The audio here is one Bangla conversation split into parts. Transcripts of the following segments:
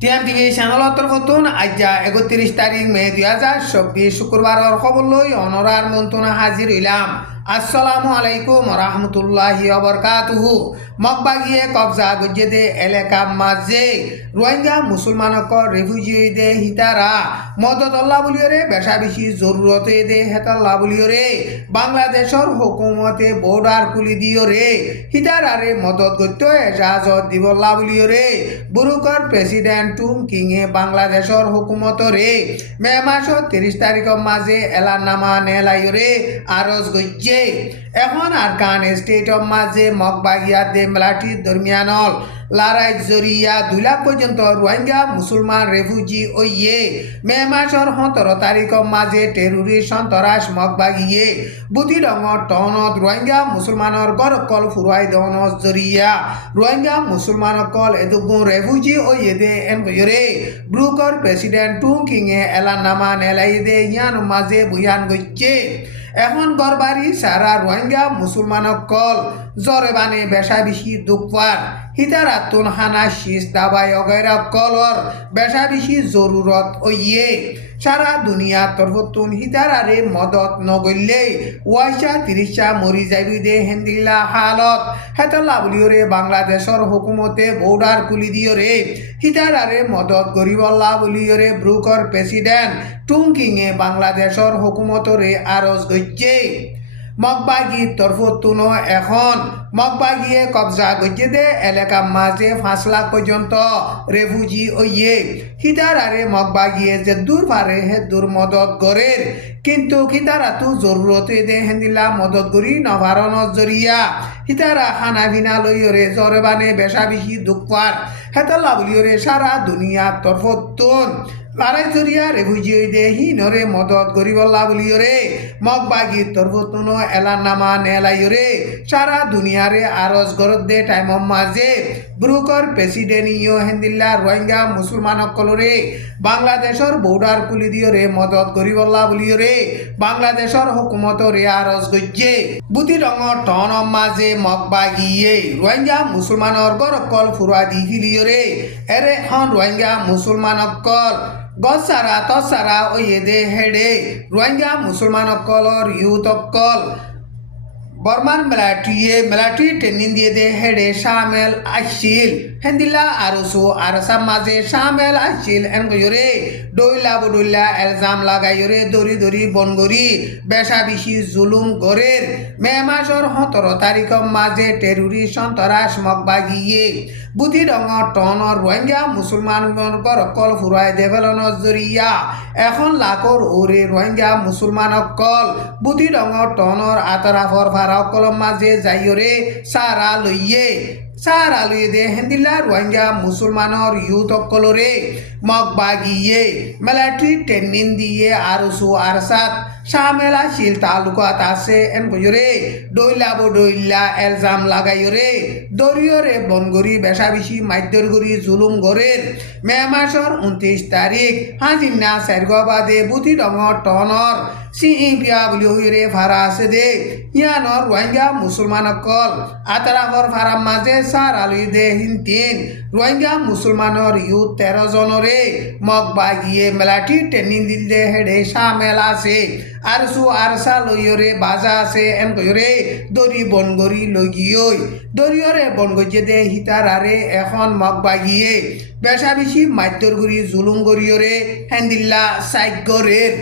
টিএমটিভি চ্যানেলত ফতুন আজ্ঞা 31 মে 2024 শুক্রবারের খবর লই অনরার মন্ত্রণা হাজির হইলাম। আসসালামু আলাইকুম রহমতুল্লাহি ওবরকাতুহু। মগবাগিয়ে কবজা গজ্জেদে এলাকা মাঝে রোহিঙ্গা মুসলমানক রেফিউজি দে হিতারা মদতল্লা বলিয়রে বেশা বেশি জরুরতে দে হেতাল্লা বলিয়রে বাংলাদেশের হুকুমতে বর্ডার খুলি দিয়রে হিতারারে মদত গত্য এজাজত দিবল্লা বলিয়রে বুরুকর প্রেসিডেন্ট টুম কিংয়ে বাংলাদেশের হুকুমতরে মে মাসের 30 তারিখের মাঝে এলানামা নেলাইরে আরজ গজ্জে এখন আরকান স্টেটর মাঝে মগবাগিয়া দে মেলাটি দরমিয়ানল লড়াই জরিয়া 2 লাখ পর্যন্ত রোহিঙ্গা মুসলমান রেফিউজি ওইয়ে মে মাসের 17 তারিখের মাঝে টেরোরিস্ট সন্ত্রাস মগবাগিয়ে বুতি ডঙর টনত রোহিঙ্গা মুসলমানের গরকল ফুরাই দনস জরিয়া রোহিঙ্গা মুসলমানকল এদুগুন রেফিউজি ওইয়ে দে এনগয়রে ব্রুকর প্রেসিডেন্ট টুং কিংয়ে এলানামা নেলাই দে ইয়ান মাঝে বুয়ান গইছে এখন গরবারি সারা রোহিঙ্গা মুসলমানকল জরে বানে বেশা বেশি দুঃখবার হিতারাতুন হানা শীষ দাবাই অগৈরা কলর বেশা বেশি জরুরত ওইয়ে সারা দুনিয়া তরফতুন হিতারারে মদত নগইলে ওয়াইসা 30 মরি যাইবি দে হেন্দিল্লা হালত হেতলা বলিওরে বাংলাদেশের হুকুমতে বর্ডার খুলি দিয়রে হিতারারে মদত গরিবল্লা বলিওরে ব্রুকর প্রেসিডেন্ট টুংকিংয়ে বাংলাদেশের হুকুমতরে আরজ গইছে মগবাগি তরফতুন এখন মগবাগিয়ে কবজা গজ্জে দে এলাকা মাঝে 5 লাখ পর্যন্ত রেফিউজি ওইয়ে হিতারারে মগবাগিয়ে যে দূর পারে হে দূর মদত গরের কিন্তু হিতারা তো জরুরতে দে হেন্দিলা মদত করি নভারণ জরিয়া হিতারা খানা ভিনা লইরে জরবানে বেশা বেশি দুঃখপার হেতলা বলিওরে সারা দুনিয়া তরফতুন লড়াই জরিয়া রেফিউজি দে হিনরে মদত গরিবল্লা বলিওরে মগবাগি তরফতুন এলানামা নেলাইরে সারা দুনিয়ারে আরজ গরত দে টাইম মাঝে ব্রুকর প্রেসিডেন্ট ইয়ো হেন্দিল্লা রোহিঙ্গা মুসলমানকলরে বাংলাদেশের বর্ডার খুলি দিয়রে মদত গরিবল্লা বলিওরে বাংলাদেশের হুকুমতরে আরজ গজ্জে বুতি রঙর টন মাঝে মগবাগিয়ে রোহিঙ্গা মুসলমানর গরকল ফুরা দি ফিলিয়রে এরে হন রোহিঙ্গা মুসলমানকল গসারা তসারা ওয়ে দে হেডে রোহিঙ্গা মুসলমানকলর ইউতকল বর্মান মেলাটি ট্রেনিং দিয়ে দে হেডে শামেল আসিল হেন্দিল্লা আরসু আরসা মাঝে শামেল আসিল এনগয়রে ডইলা বডইলা এলজাম লাগাইরে দরি দরি বনগরি বেশা বেশি জুলুম গরের মে মাসের 17 তারিখের মাঝে টেরোরিস্ট সন্ত্রাস মগবাগিয়ে বুদ্ধি ডঙর টনর রোহিঙ্গা মুসলমানগর কল ফুরাই দেভেলনর জরিয়া এখন লাখর ওরে রোহিঙ্গা মুসলমানকল বুদ্ধি ডঙর টনর আতরাফর ফারাকল মাঝে যাইরে সারা লইয়ে দে হেন্দিল্লা রোহিঙ্গা মুসলমানর ইউতকলরে মগবাগিয়ে মিলিটারি ট্রেনিং দিয়ে আরসু আরসাত শামেলা শিল তালুকাত আছে এন বজরে ডইলা বডইলা এলজাম লাগাইরে দরিয়রে বনগরি বেশা বেশি মাইদ্যর গরি জুলুম গরের মে মাসের 29 তারিখ হাজিনা সাইরগবাদে বুতি ডঙর টনর সিইপিয়া বলি হইরে ভাড়া আছে দে ইয়ানর রোহিঙ্গা মুসলমানকল আতরাফর ফারাম মাঝে সার আলুই দে হিনতিন রোহিঙ্গা মুসলমানর ইউ 13 জনরে মগবাগিয়ে মেলাটি ট্রেনিং দিল দে হেডে শামেল আছে আরসু আরসা লইয়রে বাজা আছে এন কইরে দরি বনগরি লগিয়ই দরিয়রে বনগজে দে হিতারারে এখন মগবাগিয়ে বেশা বেশি মাইত্যর গরি জুলুম গরিয়রে হেন্দিল্লা সাইগরের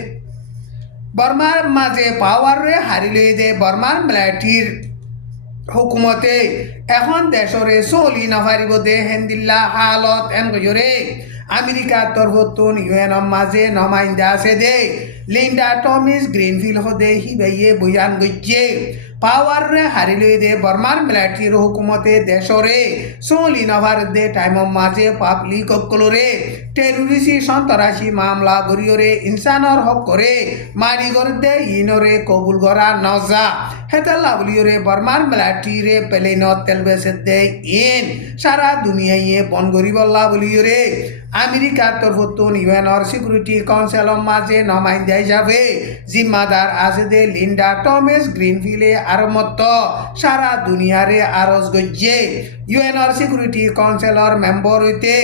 বর্মার মাঝে পাওয়ারে হারিলে দে বর্মার মিলিটারির হুকুমতে এখন দেশরে চলি নভারিব দে হেন্দিল্লা হালত এন গজরে আমেরিকা তরফতুন ইউএন মাঝে নমাইন্দা আছে দে লিন্ডা টমিস গ্রিনফিল্ড হদে হিবাইয়ে বয়ান গজ্জে পাওয়ারে হারিলে দে বর্মার মিলিটারির হুকুমতে দেশরে চলি নভার দে টাইম মাঝে পাবলিক কলরে টেরোরিসি সন্ত্রাসী মামলা গরিয়রে ইনসানর হক করে মারি গরদে ইনরে কবুল করা নজা হেতাল্লা বলিয়রে বর্মার মিলিটারিরে প্লেনত তেলবেসে ইন সারা দুনিয়ায় বন গরিবল্লা বলিয়রে আমেরিকার তরফতুন ইউএনর সিকিউরিটি কাউন্সিলর মাঝে নমাইন্দা হিসাবে জিম্মাদার আছে দে লিন্ডা টমেস গ্রিনফিলে আর মত সারা দুনিয়ারে আরজ গজ্জে ইউএনর সিকিউরিটি কাউন্সিলর মেম্বর হইতে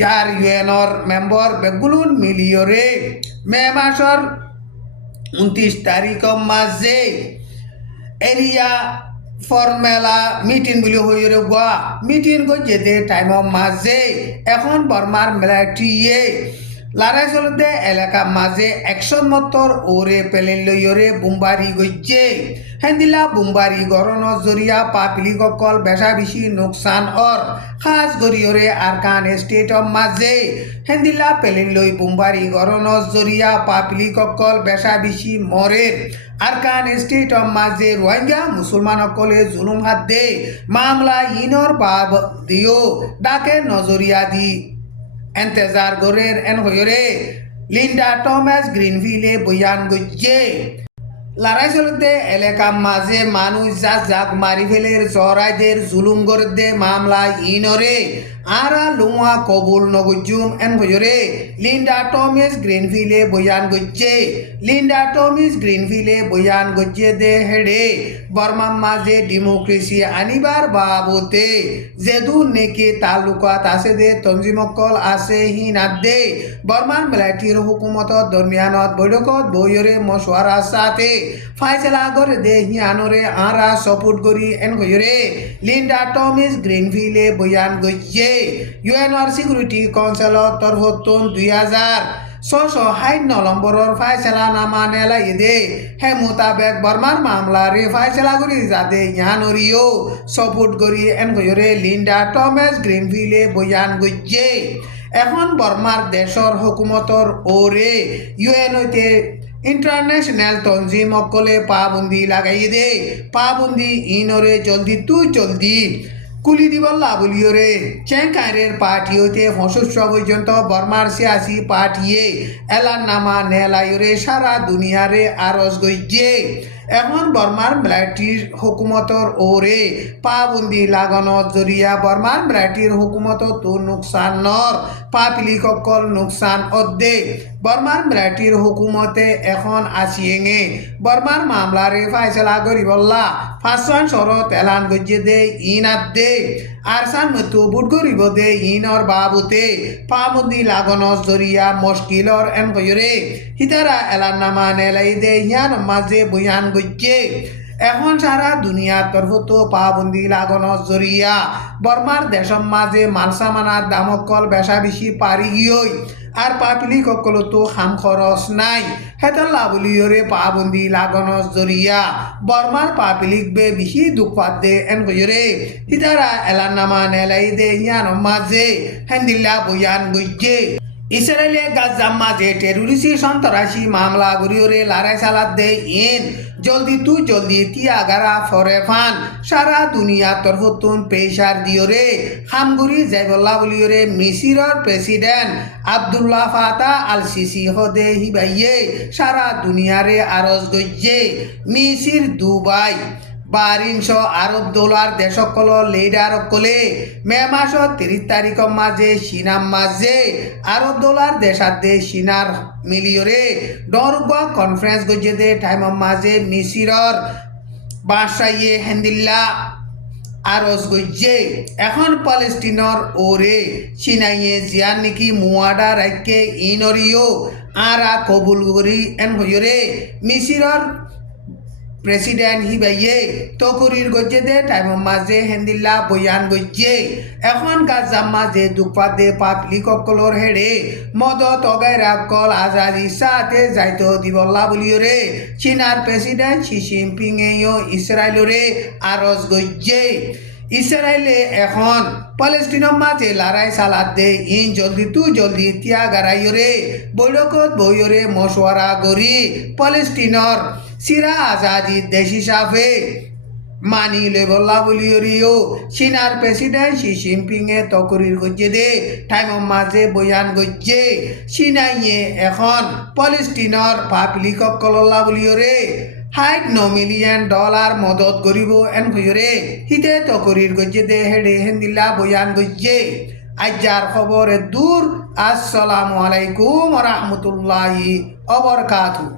ইয়ার ইউএনর মেম্বর বেগুলুন মিলিয়রে মে মাসর 29 তারিখ মাঝে এরিয়া ফর্মেলা মিটিং বলি হইরে গোয়া মিটিং গো যেতে টাইম মাঝে এখন বর্মার মিলিটারিয়ে লড়াই চলতে এলাকা মাঝে 100 মতর ওরে পেলেন লইরে বুম্বারি গজ্জে হেন্দিলা বুম্বারি গরণ জরিয়া পাপলি গকল বেশা বেশি নোকসান অর খাস গরিয়রে আরকান স্টেট মাঝে হেন্দিলা পেলেন লই বুম্বারি গরণ জরিয়া পাপলি গকল বেশা বেশি মরের আরকান স্টেট মাঝে রোহিঙ্গা মুসলমান সকলে জুলুম হাত দে মামলা ইনর বাব দিও ডাকে নজরিয়া দি এন্তেজার গরের এন হইরে লিন্ডা টমাস গ্রিনভিলে বয়ান গজ্জে লড়াই চলতে এলাকা মাঝে মানুষ যাক মারি ফেলের চড়াইদের জুলুম গরদে মামলা ইনরে আরা লুয়া কবুল নগুজুম এন হইরে লিন্ডা টমিস গ্রিনভিলে বয়ান গজ্জে লিন্ডা টমিস গ্রিনভিলে বয়ান গজ্জে দে হেডে বর্মা মাঝে ডেমোক্রেসি আনিবার বাবতে যেদু নেকি তালুকাত আছে দে তঞ্জিমকল আছে হিনাত দে বর্মান মিলিটারির হুকুমত দরমিয়ানত বৈঠকত বইরে মশওয়ারা সাথে ফাইসলা করে দে হিয়ানরে আরা সপোর্ট করি এন হইরে লিন্ডা টমিস গ্রিনভিলে বয়ান গজ্জে ইউএনআর সিকিউরিটি কাউন্সিলর তরফতুন 2000 নম্বরের ফাইসলা নামা নেলাই দে হে মোতাবেক বর্মার মামলা রে ফাইসলা করি যাতে ইয়ানরিও সপোর্ট করি এন হইরে লিন্ডা টমাস গ্রিনভিলে বয়ান গজ্জে এখন বর্মার দেশর হুকুমতর ওরে ইউএন হইতে ইন্টারন্যাশনাল তঞ্জিম অকলে পাবন্দি লাগাই দে পাবন্দি ইনরে জলদি তুই জলদি কুলি দিবল্লা বলিওরে চেঙ্কাইরের পার্টি হইতে 65 পর্যন্ত বর্মার সিয়াসি পার্টিয়ে এলান নামা নেলাইরে সারা দুনিয়ারে আরজ গইজে এখন বর্মার মিলিটারির হুকুমতর ওরে পাবন্দি লাগানোর জরিয়া বর্মার মিলিটারির হুকুমত তো নুকসান নর পাপিলি ককল নুকসান অদ্দে বর্মার মিলিটারির হুকুমতে এখন আসিয়েঙে বর্মার মামলারে ফাইসলা গরিবল্লা ফাঁসান শরত এলান গজ্জে দে ইনাত দে আরসান মতো বুট গরিব দে ইনর বাবুতে পাবন্দি লাগানোর জরিয়া মুশকিলর এন কইরে হিতারা এলান নামা নেলাই দে হিয়ান মাঝে বয়ান গজ্জে এখন সারা দুনিয়ার তরফতো পাবন্দি লাগানোর জরিয়া বর্মার দেশম মাঝে মালসামানার দামকল বেশা বেশি পারি গিয়েই আর পাপিলি ককল তো খাম খরচ নাই হেতাল্লা বলিওরে পাবন্দি লাগানোর জরিয়া বর্মার পাপিলিক বে বেশি দুঃখ দে এন কইরে হিতারা এলান নামা নেলাই দে ইয়ান মাঝে হেন্দিল্লা বয়ান গজ্জে ইসরায়েলে গাজার মাঝে টেরোরিসি সন্ত্রাসী মামলা গরিয়রে লড়াই চালাত দে ইন জলদি তু জলদি তিয়াগারা ফরে ফান সারা দুনিয়া তরফতুন পেশার দিয়রে খামগুড়ি জাইবল্লা বলিয়রে মিসিরর প্রেসিডেন্ট আব্দুল্লাহ ফাতা আল সিসি হদে হিবাইয়ে সারা দুনিয়ারে আরজ গজ্জে মিসির দুবাই 1200 আরব ডলার দেশকলৰ লিডার কলে মে মাসৰ 30 তারিখ মাঝে চীনার মাঝে আরব ডলার দেশাতে চীনার মিলিয়রে ডরগা কনফারেন্স গজে দে টাইম মাঝে মিসিরর বাদশাহে হেন্দিল্লা আরজ গজ্জে এখন পালেস্টিনর ওরে চীনাইয়ে জিয়ান নেকি মুয়াডা রাখকে ইনরিও আরা কবুল করি এন হইরে মিসিরর প্রেসিডেন্ট হিবাইয়ে তকুরির গজ্জে দে টাইম মাঝে হেন্দিল্লা বয়ান গজ্জে এখন গাজার মাঝে দুপাদে পাপলি ককলর হেডে মদত অগাইরা কল আজাদি সাথে যাইতো দিবল্লা বলিওরে চীনার প্রেসিডেন্ট শি জিনপিং এও ইসরায়েলরে আরজ গজ্জে ইসরায়েলে এখন পালেস্টিনের মাঝে লড়াই চালাত দে ইন জলদি তু জলদি তিয়াগারাইরে বৈঠকত বইরে মশওয়ারা করি পালেস্টিনের সিরা আজাদি দেশ হিসাবে মানিলে বল্লা বলিও চীনার প্রেসিডেন্ট শি জিনপিং এ তকরির গজ্জে দে টাইমের মাঝে বয়ান গজ্জে চীনাইয়ে এখন পলিস্টিনর পাবলিক কলল্লা বলিওরে $5 মিলিয়ন মদত করিব এন ভয়রে হিতে তকরির গজ্জে দে হেডে হেন্দিল্লা বয়ান গজ্জে আজ্জার খবরে দূর আসসালামু আলাইকুম ওয়া রাহমাতুল্লাহি ওয়া বারাকাতুহু।